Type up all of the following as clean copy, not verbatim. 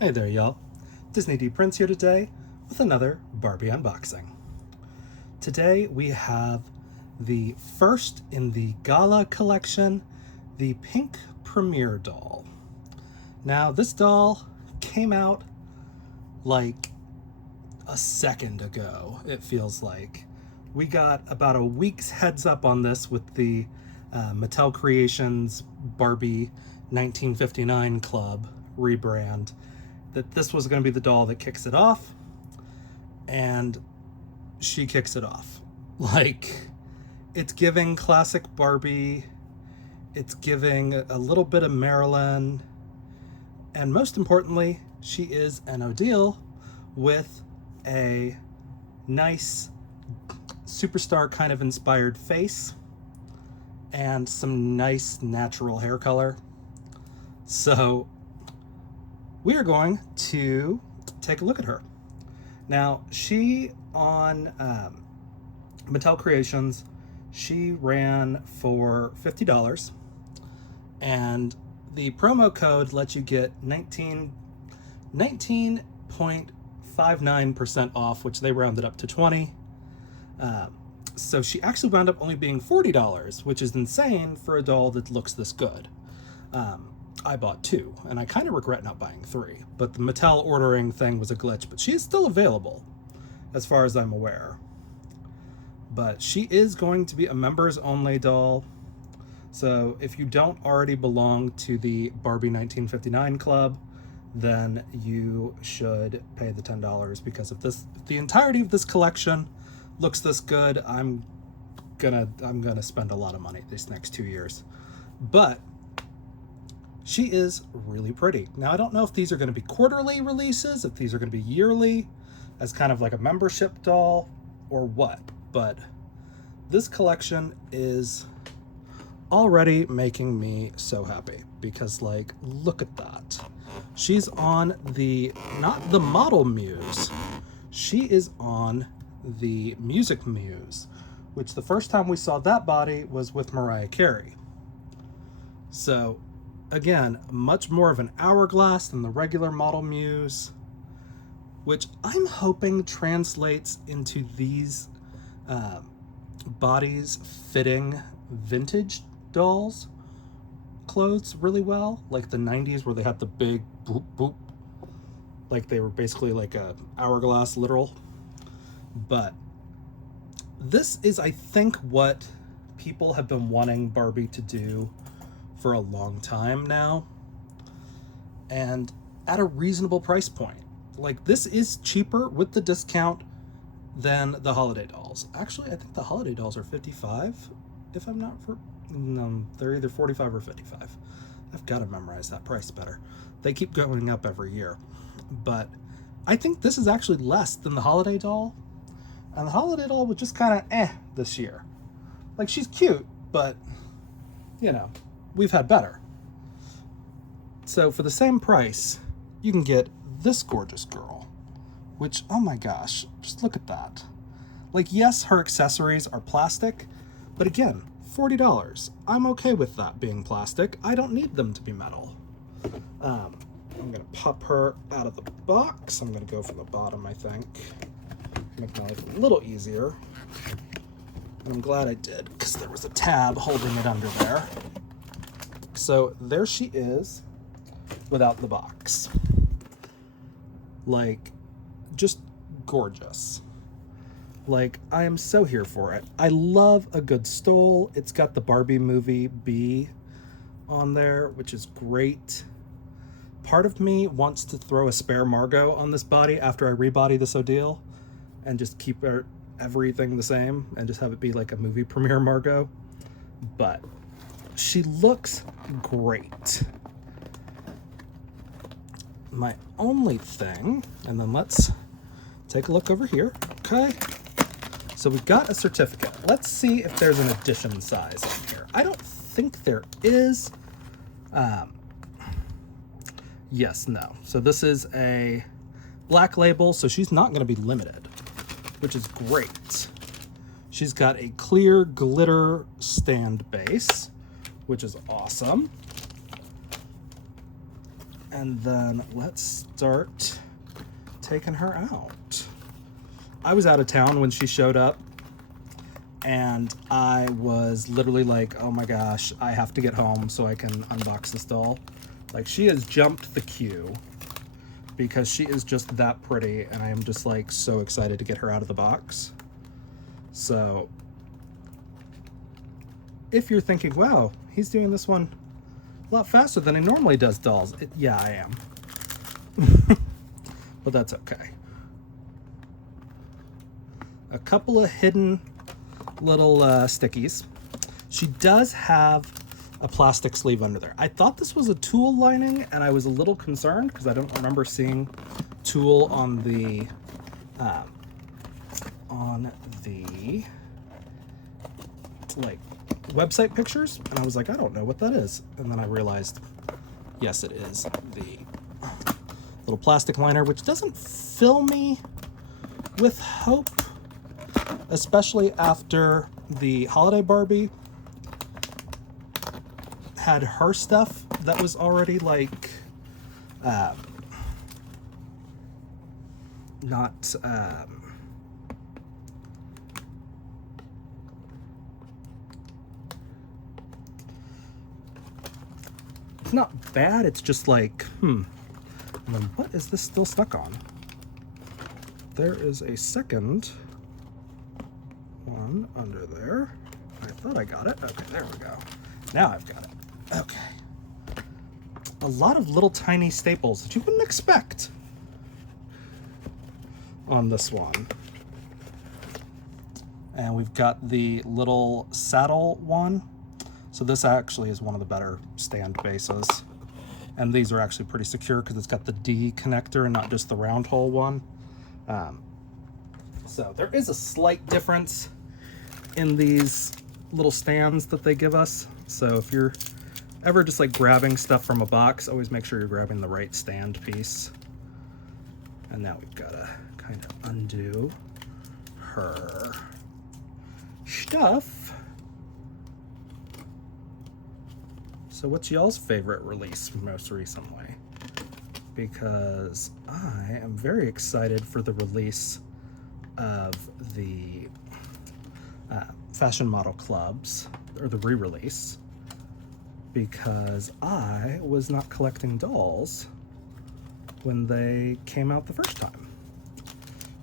Hey there, y'all. Disney D Prince here today with another Barbie unboxing. Today we have the first in the Gala collection, the Pink Premiere doll. Now, this doll came out like a second ago, it feels like. We got about a week's heads up on this with the Mattel Creations Barbie 1959 Club rebrand, that this was going to be the doll that kicks it off, and she kicks it off. Like, it's giving classic Barbie, it's giving a little bit of Marilyn, and most importantly, she is an Odile with a nice superstar kind of inspired face and some nice natural hair color. So we are going to take a look at her. Now, she on Mattel Creations, she ran for $50, and the promo code lets you get 19.59% off, which they rounded up to 20. So she actually wound up only being $40, which is insane for a doll that looks this good. I bought 2, and I kind of regret not buying 3, but the Mattel ordering thing was a glitch, but she is still available as far as I'm aware. But she is going to be a members only doll, so if you don't already belong to the Barbie 1959 club, then you should pay the $10, because if the entirety of this collection looks this good, I'm gonna spend a lot of money these next 2 years. But she is really pretty. Now, I don't know if these are going to be quarterly releases, if these are going to be yearly, as kind of like a membership doll, or what. But this collection is already making me so happy, because, like, look at that. She's on not the model muse, she is on the music muse, which the first time we saw that body was with Mariah Carey. So, again, much more of an hourglass than the regular model muse, which I'm hoping translates into these bodies fitting vintage dolls clothes really well, like the 90s where they had the big boop boop, like they were basically like a hourglass literal. But this is, I think, what people have been wanting Barbie to do for a long time now, and at a reasonable price point. Like, this is cheaper with the discount than the holiday dolls. Actually, I think the holiday dolls are $55, if I'm not no, they're either $45 or $55. I've got to memorize that price better. They keep going up every year. But I think this is actually less than the holiday doll, and the holiday doll was just kind of this year. Like, she's cute, but you know, we've had better. So for the same price, you can get this gorgeous girl, which, oh my gosh, just look at that. Like, yes, her accessories are plastic, but again, $40. I'm okay with that being plastic. I don't need them to be metal. I'm gonna pop her out of the box. I'm gonna go from the bottom, I think. Make my life a little easier. And I'm glad I did, because there was a tab holding it under there. So there she is without the box. Like, just gorgeous. Like, I am so here for it. I love a good stole. It's got the Barbie movie B on there, which is great. Part of me wants to throw a spare Margot on this body after I rebody this Odile and just keep everything the same and just have it be like a movie premiere Margot. But she looks great. My only thing, and then let's take a look over here. Okay. So we've got a certificate. Let's see if there's an edition size in here. I don't think there is. Yes, no. So this is a black label, so she's not going to be limited, which is great. She's got a clear glitter stand base, which is awesome. And then let's start taking her out. I was out of town when she showed up, and I was literally like, oh my gosh, I have to get home so I can unbox this doll. Like, she has jumped the queue because she is just that pretty, and I am just like so excited to get her out of the box. So if you're thinking, wow, he's doing this one a lot faster than he normally does dolls, yeah, I am. But that's okay. A couple of hidden little stickies. She does have a plastic sleeve under there. I thought this was a tulle lining, and I was a little concerned because I don't remember seeing tulle on the like website pictures, and I was like, I don't know what that is. And then I realized, yes, it is the little plastic liner, which doesn't fill me with hope, especially after the holiday Barbie had her stuff that was already like not it's not bad, it's just like, and then what is this still stuck on? There is a second one under there. I thought I got it. Okay, there we go. Now I've got it. Okay. A lot of little tiny staples that you wouldn't expect on this one. And we've got the little saddle one. So this actually is one of the better stand bases. And these are actually pretty secure because it's got the D connector and not just the round hole one. So there is a slight difference in these little stands that they give us. So if you're ever just like grabbing stuff from a box, always make sure you're grabbing the right stand piece. And now we've got to kind of undo her stuff. So what's y'all's favorite release most recently? Because I am very excited for the release of the Fashion Model Clubs, or the re-release, because I was not collecting dolls when they came out the first time.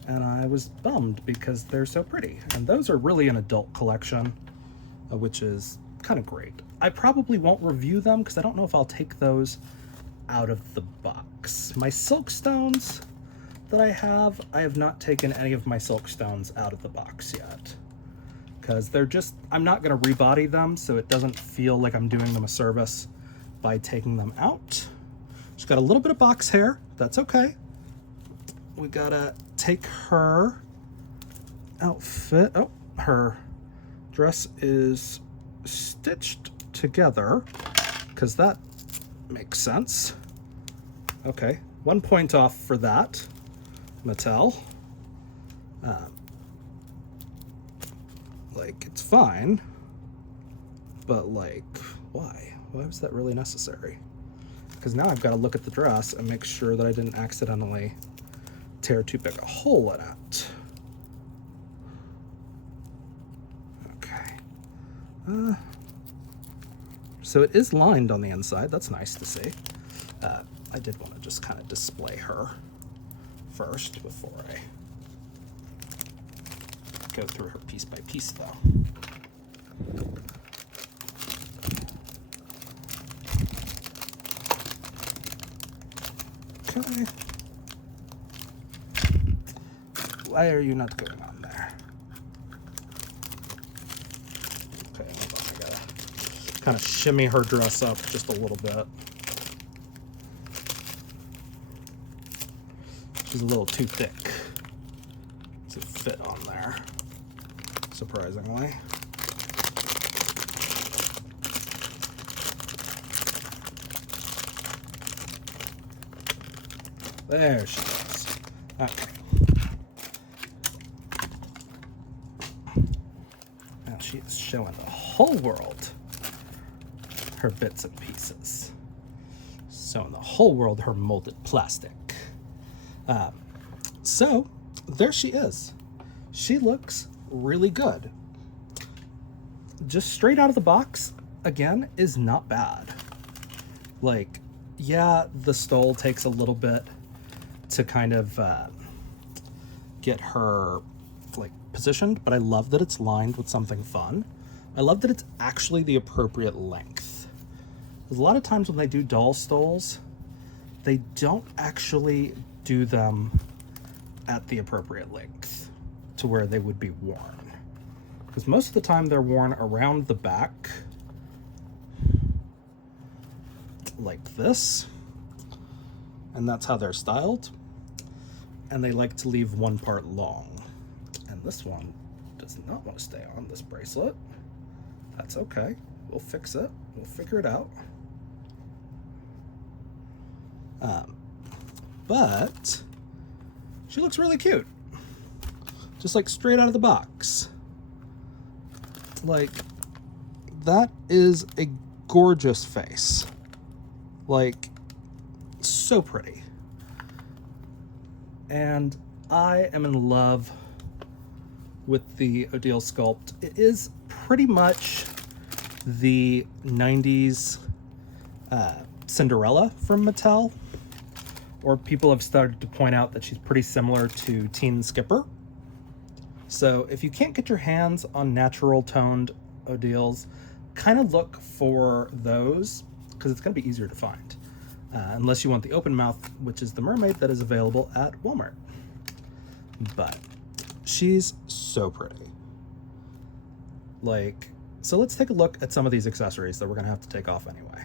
And I was bummed because they're so pretty. And those are really an adult collection, which is kind of great. I probably won't review them because I don't know if I'll take those out of the box. My Silkstones that I have not taken any of my Silkstones out of the box yet. Because they're just, I'm not going to rebody them, so it doesn't feel like I'm doing them a service by taking them out. She's got a little bit of box hair. That's okay. We gotta take her outfit. Oh, her dress is stitched together, because that makes sense. Okay, 1 point off for that, Mattel. Like, it's fine, but like, why? Why was that really necessary? Because now I've got to look at the dress and make sure that I didn't accidentally tear too big a hole in it. Okay. So it is lined on the inside. That's nice to see. I did want to just kind of display her first before I go through her piece by piece, though. Okay. Why are you not going on there? Okay, hold on. I gotta kind of shimmy her dress up just a little bit. She's a little too thick to fit on there, surprisingly. There she is. Okay. Now she is showing the whole world her bits and pieces. Showing the whole world her molded plastic. So there she is. She looks really good. Just straight out of the box, again, is not bad. Like, yeah, the stole takes a little bit to kind of get her like positioned, but I love that it's lined with something fun. I love that it's actually the appropriate length. Because a lot of times when they do doll stoles, they don't actually do them at the appropriate length to where they would be worn. Because most of the time they're worn around the back like this, and that's how they're styled. And they like to leave one part long. And this one does not want to stay on, this bracelet. That's okay. We'll fix it. We'll figure it out. But she looks really cute. Just like straight out of the box. Like, that is a gorgeous face. Like, so pretty. And I am in love with the Odile sculpt. It is pretty much the 90s Cinderella from Mattel. Or people have started to point out that she's pretty similar to Teen Skipper. So if you can't get your hands on natural toned Odiles, kind of look for those, because it's going to be easier to find. Unless you want the open mouth, which is the mermaid that is available at Walmart. But she's so pretty. Like, so let's take a look at some of these accessories that we're going to have to take off anyway.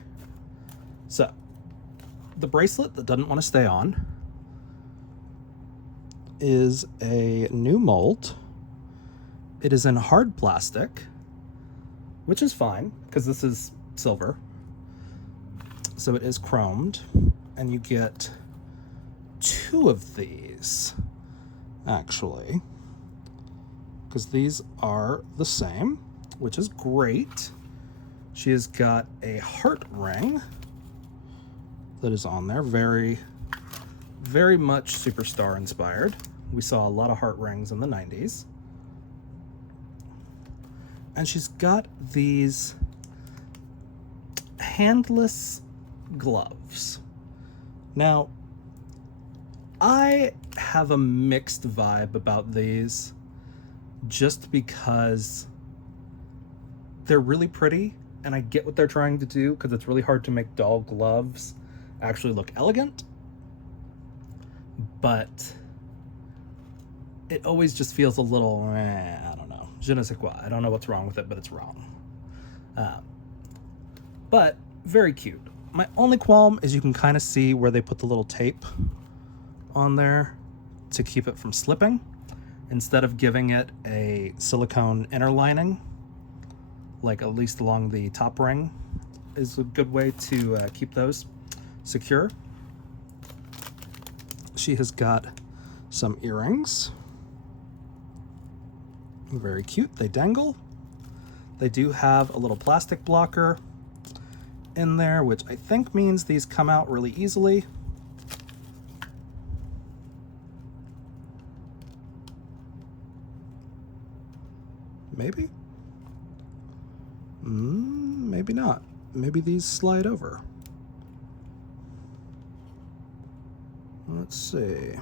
So, the bracelet that doesn't want to stay on is a new mold. It is in hard plastic, which is fine because this is silver. So it is chromed, and you get 2 of these, actually, because these are the same, which is great. She has got a heart ring that is on there, very, very much Superstar inspired. We saw a lot of heart rings in the 90s. And she's got these handless gloves. Now, I have a mixed vibe about these just because they're really pretty, and I get what they're trying to do because it's really hard to make doll gloves actually look elegant, but it always just feels a little, I don't know, je ne sais quoi. I don't know what's wrong with it, but it's wrong. But very cute. My only qualm is you can kind of see where they put the little tape on there to keep it from slipping, instead of giving it a silicone inner lining, like at least along the top ring is a good way to keep those secure. She has got some earrings. Very cute. They dangle. They do have a little plastic blocker in there, which I think means these come out really easily. Maybe? Maybe not. Maybe these slide over. Let's see.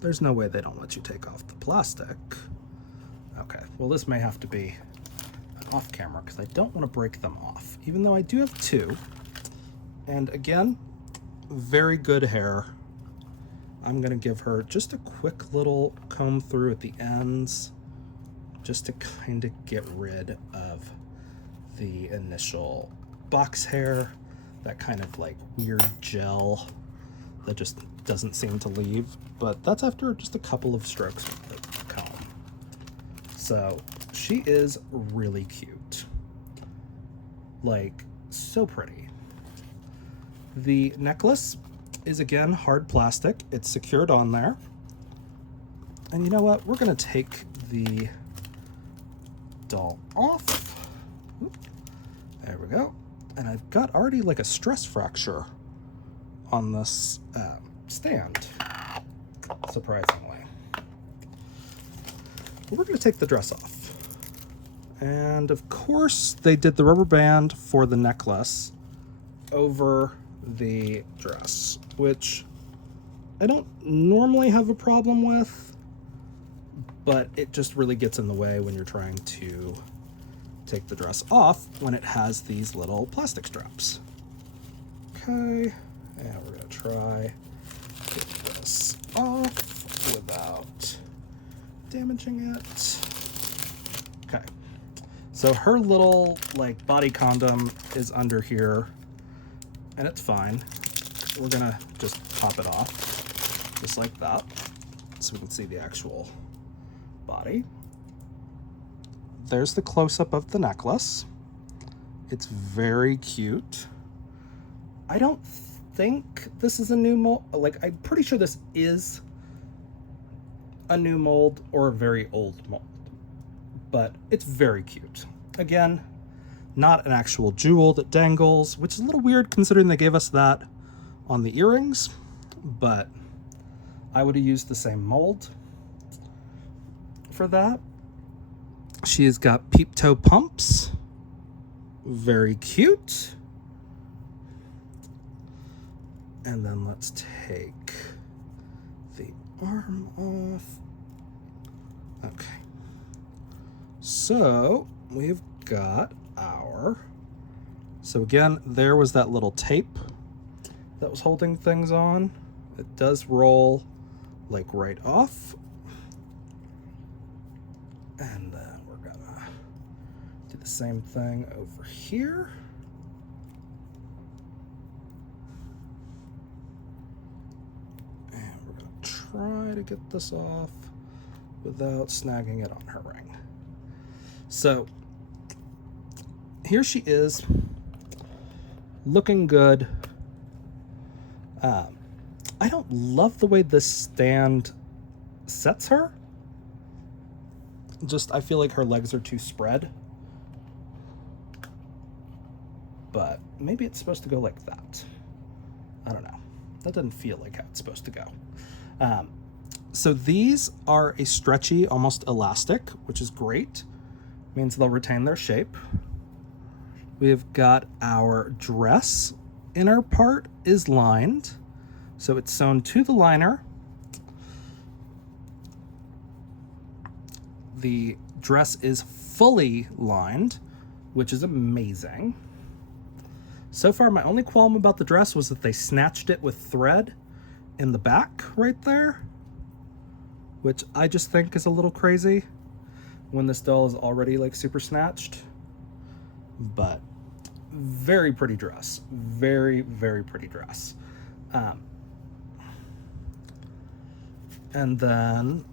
There's no way they don't let you take off the plastic. Okay, well this may have to be an off camera because I don't want to break them off, even though I do have 2. And again, very good hair. I'm gonna give her just a quick little comb through at the ends, just to kind of get rid of the initial box hair, that kind of like weird gel that just doesn't seem to leave, but that's after just a couple of strokes with the comb. So she is really cute, like so pretty. The necklace is again hard plastic. It's secured on there. And you know what? We're gonna take the doll off. Oop. There we go. And I've got already like a stress fracture on this stand, surprisingly. But we're going to take the dress off. And of course, they did the rubber band for the necklace over the dress, which I don't normally have a problem with, but it just really gets in the way when you're trying to take the dress off when it has these little plastic straps. Okay, and we're gonna try to get this off without damaging it. Okay, so her little like body condom is under here, and it's fine. We're gonna just pop it off, just like that, so we can see the actual body. There's the close-up of the necklace. It's very cute. I don't think this is a new mold. Like, I'm pretty sure this is a new mold or a very old mold, but it's very cute. Again, not an actual jewel that dangles, which is a little weird considering they gave us that on the earrings, but I would have used the same mold for that. She has got peep toe pumps, very cute. And then let's take the arm off. Okay, so we've got so again, there was that little tape that was holding things on. It does roll like right off. And then we're gonna do the same thing over here. And we're gonna try to get this off without snagging it on her ring. So here she is, looking good. I don't love the way this stand sets her. I feel like her legs are too spread. But maybe it's supposed to go like that. I don't know. That doesn't feel like how it's supposed to go. So these are a stretchy, almost elastic, which is great. Means they'll retain their shape. We've got our dress. Inner part is lined, so it's sewn to the liner. The dress is fully lined, which is amazing. So far, my only qualm about the dress was that they snatched it with thread in the back right there, which I just think is a little crazy when this doll is already like super snatched. But very pretty dress. Very, very pretty dress. And then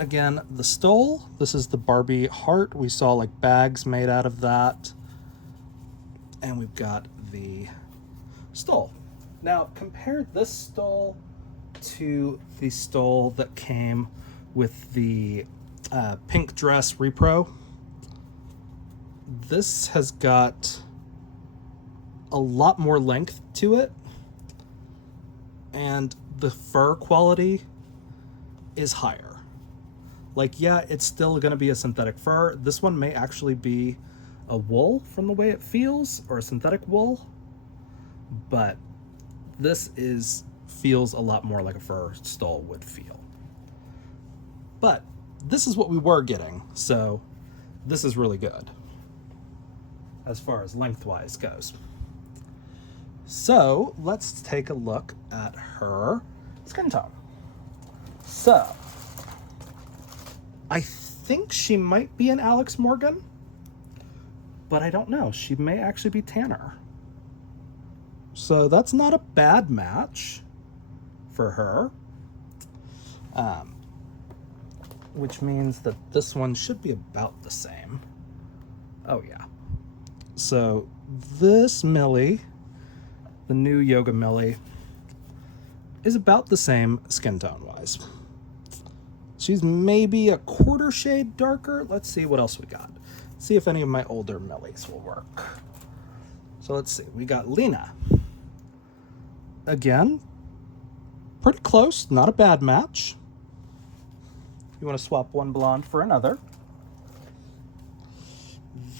again, the stole. This is the Barbie heart. We saw like bags made out of that. And we've got the stole. Now compare this stole to the stole that came with the pink dress repro. This has got a lot more length to it, and the fur quality is higher. Like, yeah, it's still going to be a synthetic fur. This one may actually be a wool from the way it feels, or a synthetic wool, but this feels a lot more like a fur stole would feel. But this is what we were getting, so this is really good as far as lengthwise goes. So let's take a look at her skin tone. So I think she might be an Alex Morgan, but I don't know. She may actually be tanner. So that's not a bad match for her. Which means that this one should be about the same. Oh yeah. So this Millie, the new Yoga Millie, is about the same skin tone wise. She's maybe a quarter shade darker. Let's see what else we got. See if any of my older Millies will work. So let's see, we got Lena. Again, pretty close, not a bad match. You want to swap one blonde for another.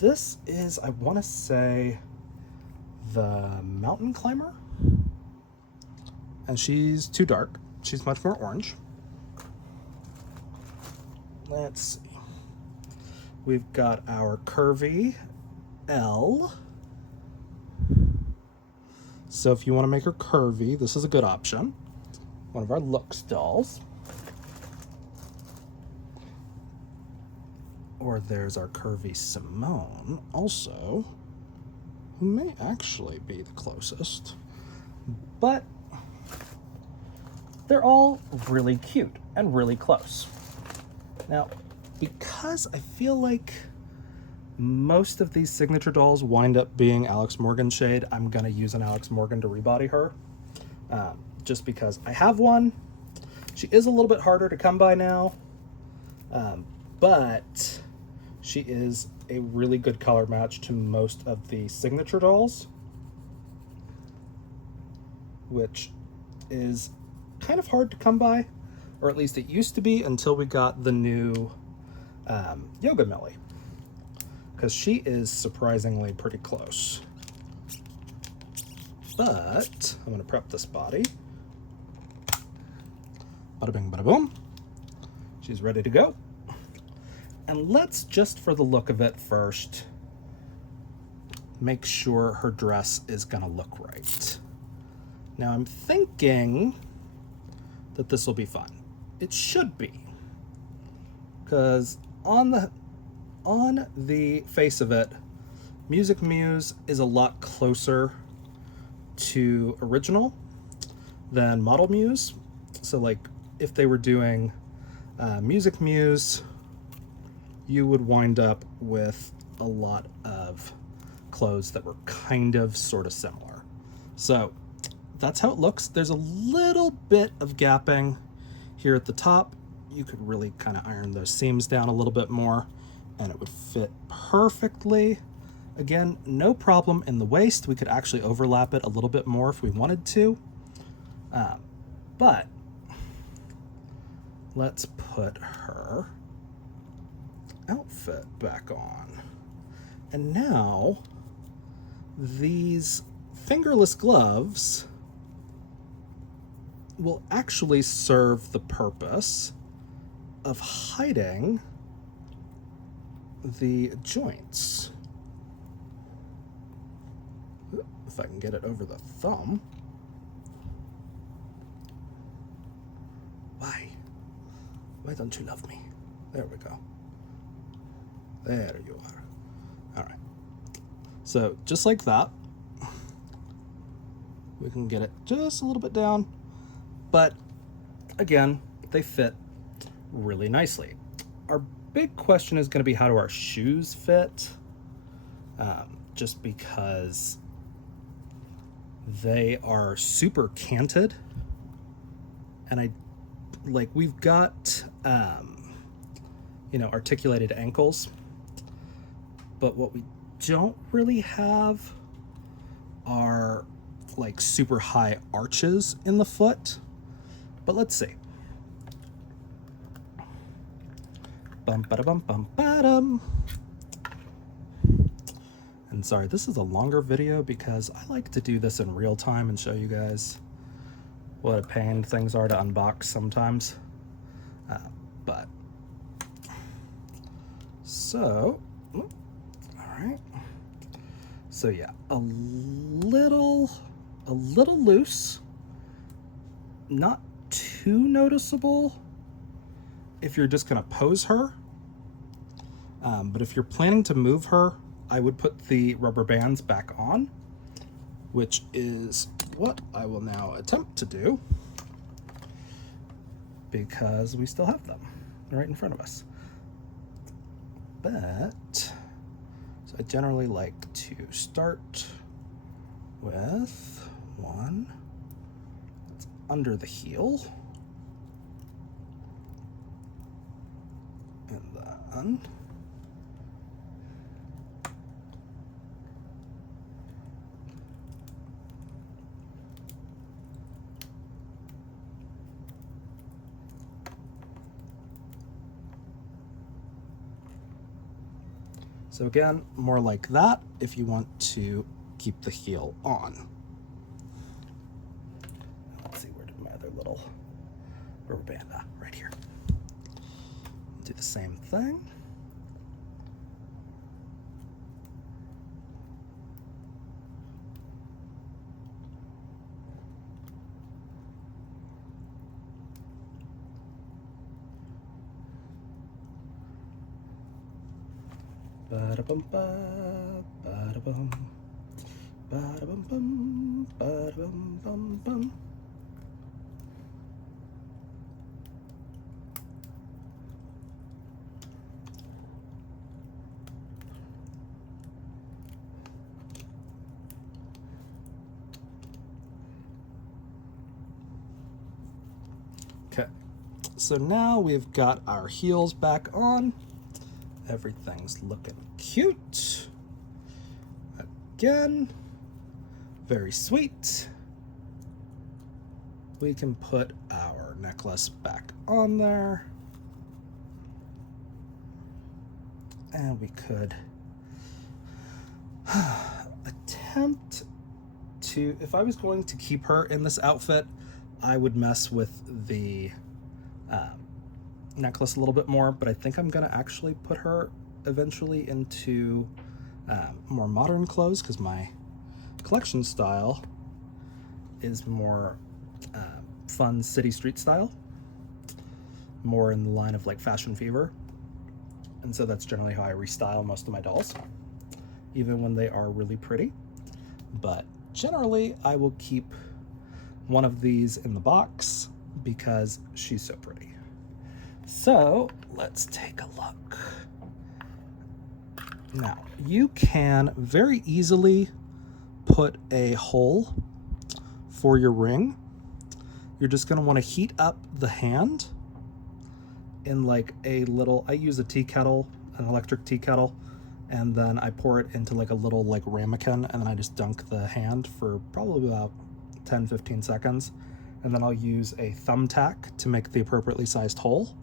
This is, I want to say, the Mountain Climber. And she's too dark. She's much more orange. Let's see. We've got our curvy L. So if you want to make her curvy, this is a good option. One of our looks dolls. Or there's our curvy Simone, also, who may actually be the closest. But they're all really cute and really close. Now, because I feel like most of these signature dolls wind up being Alex Morgan shade, I'm gonna use an Alex Morgan to rebody her. Just because I have one. She is a little bit harder to come by now, but she is a really good color match to most of the signature dolls, which is kind of hard to come by, or at least it used to be until we got the new Yoga Millie, because she is surprisingly pretty close. But I'm going to prep this body. Bada bing, bada boom. She's ready to go. And let's, just for the look of it first, make sure her dress is going to look right. Now I'm thinking that this will be fun. It should be, because on the face of it, Music Muse is a lot closer to original than Model Muse. So like if they were doing Music Muse, you would wind up with a lot of clothes that were kind of sort of similar. So that's how it looks. There's a little bit of gapping here at the top. You could really kind of iron those seams down a little bit more and it would fit perfectly. Again, no problem in the waist. We could actually overlap it a little bit more if we wanted to. But let's put her outfit back on. And now these fingerless gloves will actually serve the purpose of hiding the joints. If I can get it over the thumb. Why don't you love me? There we go. There you are. All right. So just like that, we can get it just a little bit down, but again, they fit really nicely. Our big question is going to be, how do our shoes fit? Just because they are super canted, and we've got articulated ankles, but what we don't really have are like super high arches in the foot. But let's see. Bum ba bum bum ba-dum. And sorry, this is a longer video because I like to do this in real time and show you guys what a pain things are to unbox sometimes. But so, all right. So yeah, a little loose, not too noticeable if you're just gonna pose her. But if you're planning to move her, I would put the rubber bands back on, which is what I will now attempt to do, because we still have them right in front of us. But, so I generally like to start with one that's under the heel, and then So again, more like that if you want to keep the heel on. Let's see, where did my other little rubber band? Right here. Do the same thing. Ba-da-bum-ba, ba-da-bum, ba-da-bum-bum, ba-da-bum-bum-bum. Okay, so now we've got our heels back on. Everything's looking cute. Again, very sweet. We can put our necklace back on there. And we could attempt to, if I was going to keep her in this outfit, I would mess with the necklace a little bit more, but I think I'm gonna actually put her eventually into more modern clothes, because my collection style is more fun city street style, more in the line of like Fashion Fever. And so that's generally how I restyle most of my dolls, even when they are really pretty. But generally I will keep one of these in the box because she's so pretty. So let's take a look. Now, you can very easily put a hole for your ring. You're just gonna wanna heat up the hand in like a little, I use a tea kettle, an electric tea kettle, and then I pour it into like a little like ramekin, and then I just dunk the hand for probably about 10-15 seconds. And then I'll use a thumbtack to make the appropriately sized hole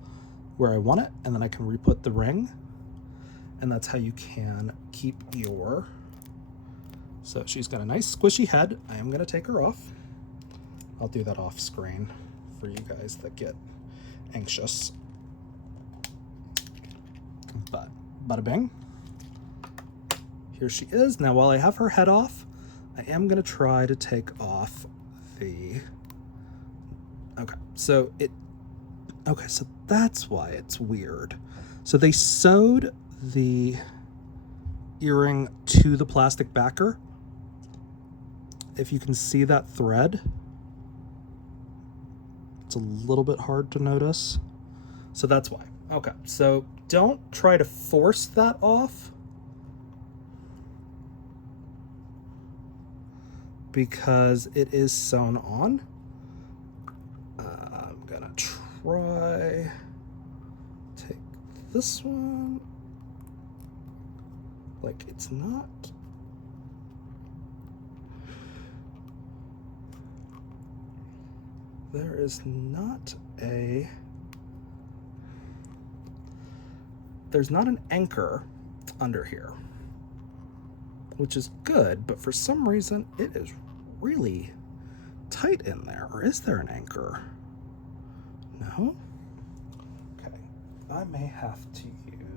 where I want it, and then I can re-put the ring. And that's how you can keep your, so she's got a nice squishy head. I am gonna take her off. I'll do that off screen for you guys that get anxious. But bada bing. Here she is. Now while I have her head off, I am gonna try to take off the, okay, so that's why it's weird. So they sewed the earring to the plastic backer. If you can see that thread, it's a little bit hard to notice. So that's why. Okay, so don't try to force that off, because it is sewn on. I'm gonna try take this one. Like, it's not, there is not a, there's not an anchor under here, which is good, but for some reason it is really tight in there. Or is there an anchor? No? Okay, I may have to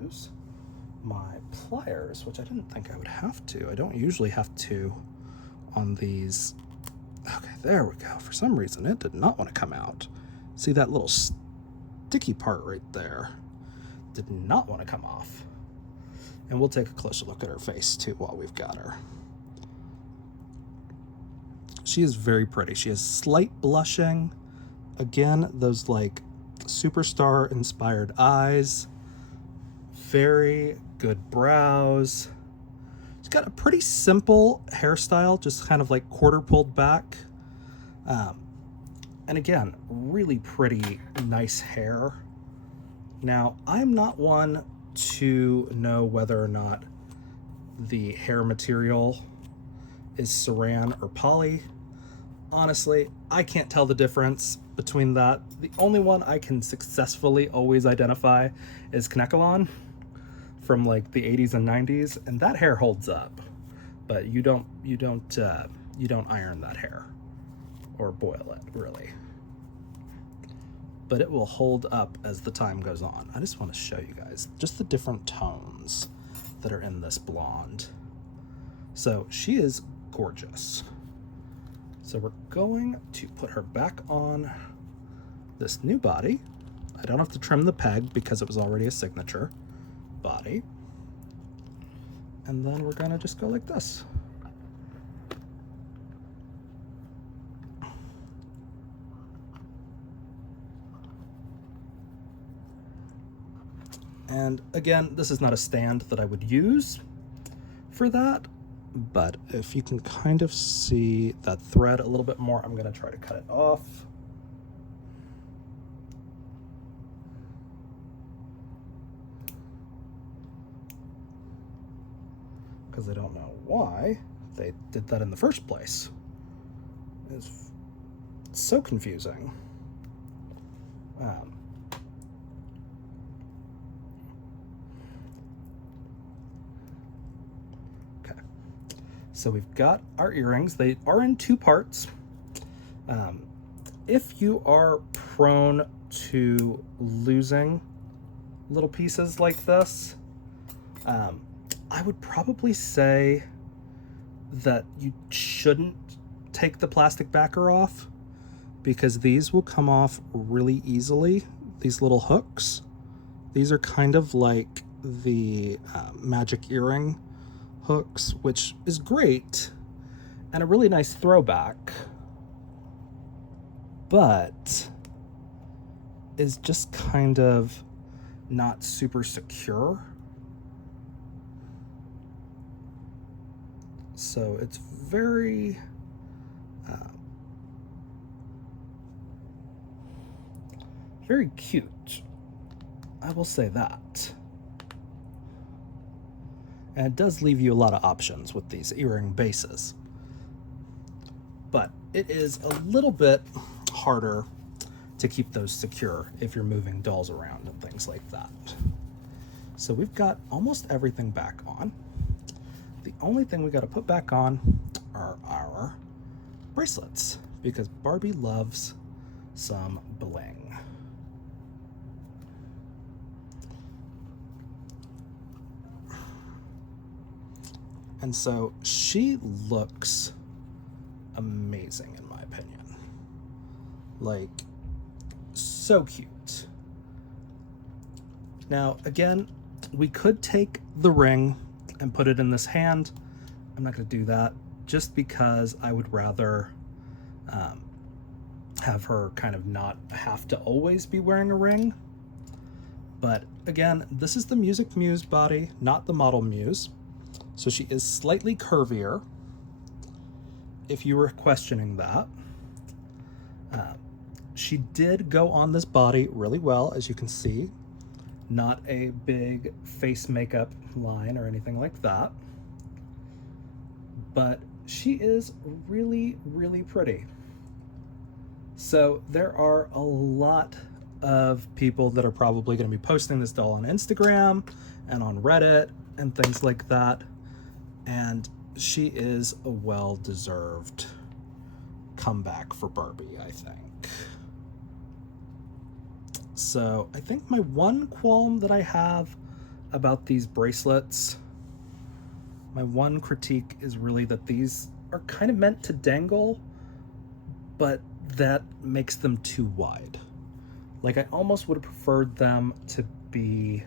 use my pliers, which I didn't think I would have to. I don't usually have to on these. Okay, there we go. For some reason it did not want to come out. See that little sticky part right there? Did not want to come off. And we'll take a closer look at her face too while we've got her. She is very pretty. She has slight blushing. Again, those like superstar inspired eyes. Very good brows. She's got a pretty simple hairstyle, just kind of like quarter pulled back. And again, really pretty, nice hair. Now, I'm not one to know whether or not the hair material is saran or poly. Honestly, I can't tell the difference between that. The only one I can successfully always identify is Kanekalon from like the 80s and 90s, and that hair holds up. But you don't iron that hair or boil it, really. But it will hold up as the time goes on. I just want to show you guys just the different tones that are in this blonde. So she is gorgeous. So we're going to put her back on this new body. I don't have to trim the peg because it was already a signature body. And then we're gonna just go like this. And again, this is not a stand that I would use for that, but if you can kind of see that thread a little bit more, I'm gonna try to cut it off. Because I don't know why they did that in the first place. It's so confusing. Okay, so we've got our earrings. They are in two parts. If you are prone to losing little pieces like this, I would probably say that you shouldn't take the plastic backer off, because these will come off really easily. These little hooks, these are kind of like the magic earring hooks, which is great and a really nice throwback, but is just kind of not super secure. So it's very very cute, I will say that. And it does leave you a lot of options with these earring bases, but it is a little bit harder to keep those secure if you're moving dolls around and things like that. So we've got almost everything back on. The only thing we got to put back on are our bracelets, because Barbie loves some bling. And so she looks amazing in my opinion. Like, so cute. Now, again, we could take the ring and put it in this hand. I'm not going to do that, just because I would rather have her kind of not have to always be wearing a ring. But again, this is the Music Muse body, not the Model Muse. So she is slightly curvier, if you were questioning that. She did go on this body really well, as you can see. Not a big face makeup line or anything like that. But she is really, really pretty. So there are a lot of people that are probably going to be posting this doll on Instagram and on Reddit and things like that. And she is a well-deserved comeback for Barbie, I think. So I think my one qualm that I have about these bracelets, my one critique is really that these are kind of meant to dangle, but that makes them too wide. Like, I almost would have preferred them to be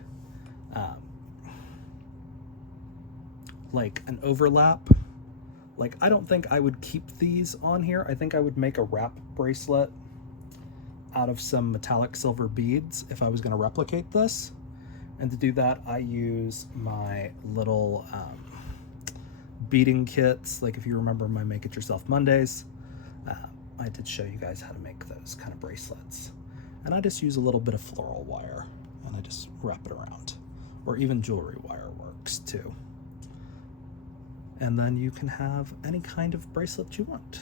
like an overlap. Like, I don't think I would keep these on here. I think I would make a wrap bracelet out of some metallic silver beads if I was going to replicate this. And to do that, I use my little beading kits. Like, if you remember my Make It Yourself Mondays, I did show you guys how to make those kind of bracelets. And I just use a little bit of floral wire and I just wrap it around. Or even jewelry wire works too. And then you can have any kind of bracelet you want.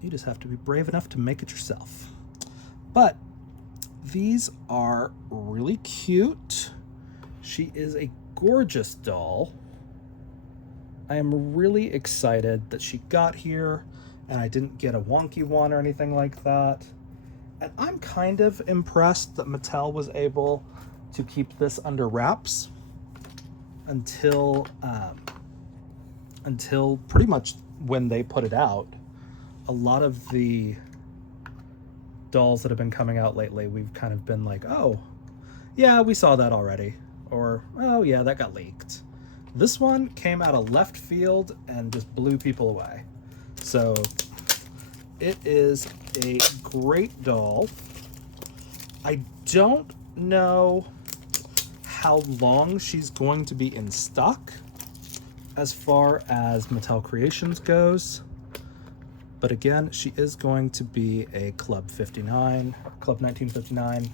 You just have to be brave enough to make it yourself. But these are really cute. She is a gorgeous doll. I am really excited that she got here and I didn't get a wonky one or anything like that. And I'm kind of impressed that Mattel was able to keep this under wraps until pretty much when they put it out. A lot of the dolls that have been coming out lately, we've kind of been like, oh, yeah, we saw that already. Or, oh, yeah, that got leaked. This one came out of left field and just blew people away. So it is a great doll. I don't know how long she's going to be in stock as far as Mattel Creations goes. But again, she is going to be a Club 1959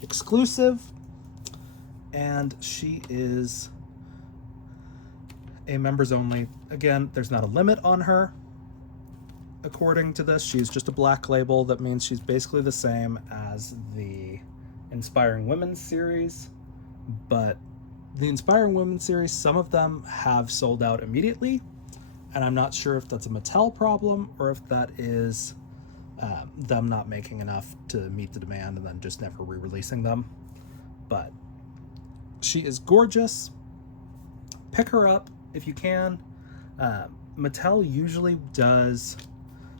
exclusive. And she is a members only. Again, there's not a limit on her. According to this, she's just a black label. That means she's basically the same as the Inspiring Women series. But the Inspiring Women series, some of them have sold out immediately. And I'm not sure if that's a Mattel problem or if that is them not making enough to meet the demand and then just never re-releasing them. But she is gorgeous. Pick her up if you can. Mattel usually does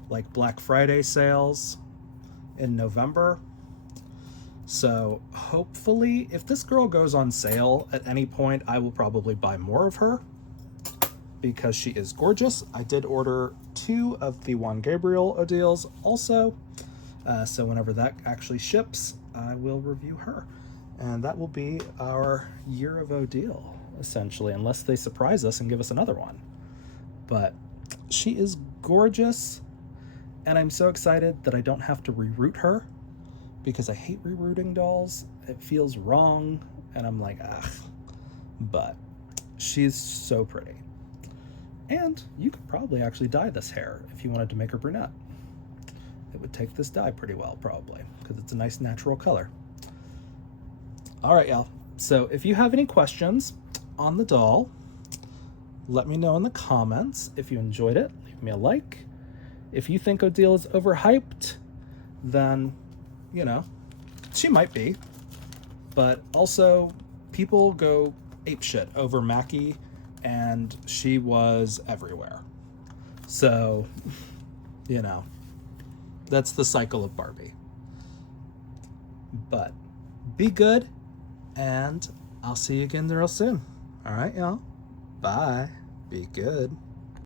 like Black Friday sales in November. So hopefully, if this girl goes on sale at any point, I will probably buy more of her because she is gorgeous. I did order 2 of the Juan Gabriel Odils also. So whenever that actually ships, I will review her. And that will be our year of Odile, essentially, unless they surprise us and give us another one. But she is gorgeous, and I'm so excited that I don't have to reroute her, because I hate rerouting dolls. It feels wrong, and I'm like, ugh. But she's so pretty. And you could probably actually dye this hair if you wanted to make her brunette. It would take this dye pretty well, probably, because it's a nice natural color. All right, y'all. So if you have any questions on the doll, let me know in the comments. If you enjoyed it, leave me a like. If you think Odile is overhyped, then, you know, she might be. But also, people go apeshit over Mackie, and she was everywhere. So, you know, that's the cycle of Barbie. But be good. And I'll see you again real soon. All right, y'all. Bye. Be good.